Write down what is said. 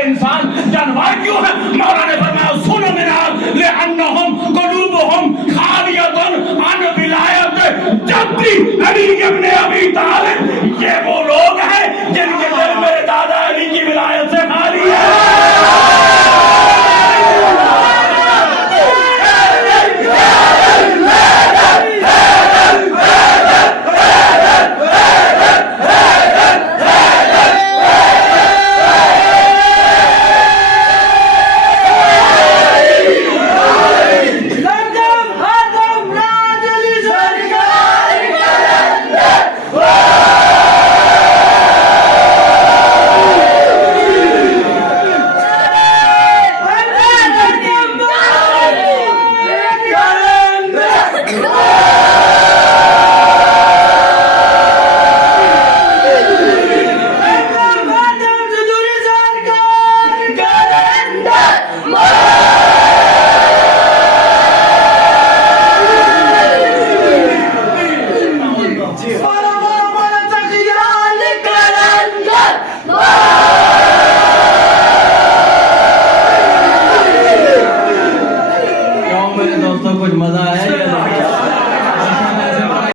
सारे इंसान जानवर क्यों है? मौला ने फरमाया सुनो मिनाल ले अन्नहुम कुलूबुहुम खालियतुन अन विलायत जद्दी अली इब्न अबी तालिब। ये वो लोग हैं जिनके दिल मेरे दादा